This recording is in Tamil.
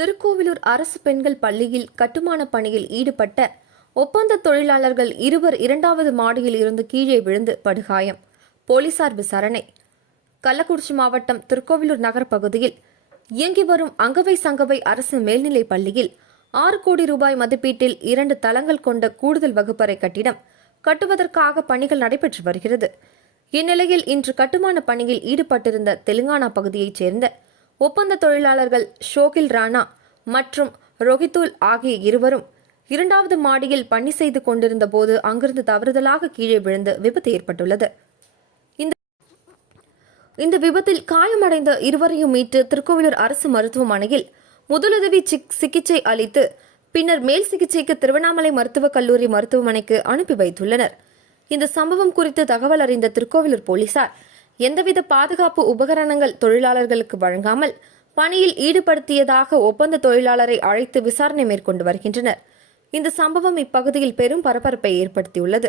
திருக்கோவிலூர் அரசு பெண்கள் பள்ளியில் கட்டுமான பணியில் ஈடுபட்ட ஒப்பந்த தொழிலாளர்கள் இருவர் இரண்டாவது மாடியில் இருந்து கீழே விழுந்து படுகாயம். போலீசார் விசாரணை. கள்ளக்குறிச்சி மாவட்டம் திருக்கோவிலூர் நகர் பகுதியில் இயங்கி வரும் அங்கவை சங்கவை அரசு மேல்நிலைப் பள்ளியில் ஆறு கோடி ரூபாய் மதிப்பீட்டில் இரண்டு தளங்கள் கொண்ட கூடுதல் வகுப்பறை கட்டிடம் கட்டுவதற்காக பணிகள் நடைபெற்று வருகிறது. இந்நிலையில் இன்று கட்டுமான பணியில் ஈடுபட்டிருந்த தெலுங்கானா பகுதியைச் சேர்ந்த ஒப்பந்த தொழிலாளர்கள் ஷோகில் ராணா மற்றும் ரோஹித்துல் ஆகிய இருவரும் இரண்டாவது மாடியில் பணி செய்து கொண்டிருந்த போது அங்கிருந்து தவறுதலாக கீழே விழுந்து விபத்து ஏற்பட்டுள்ளது. இந்த இந்த விபத்தில் காயமடைந்த இருவரையும் மீட்டு திருக்கோவிலூர் அரசு மருத்துவமனையில் முதலுதவி சிகிச்சை அளித்து பின்னர் மேல் சிகிச்சைக்கு திருவண்ணாமலை மருத்துவக் கல்லூரி மருத்துவமனைக்கு அனுப்பி வைத்துள்ளனர். இந்த சம்பவம் குறித்து தகவல் அறிந்த திருக்கோவிலூர் போலீசார் எந்தவித பாதுகாப்பு உபகரணங்கள் தொழிலாளர்களுக்கு வழங்காமல் பணியில் ஈடுபடுத்தியதாக ஒப்பந்த தொழிலாளரை அழைத்து விசாரணை மேற்கொண்டு வருகின்றனர். இந்த சம்பவம் இப்பகுதியில் பெரும் பரபரப்பை ஏற்படுத்தியுள்ளது.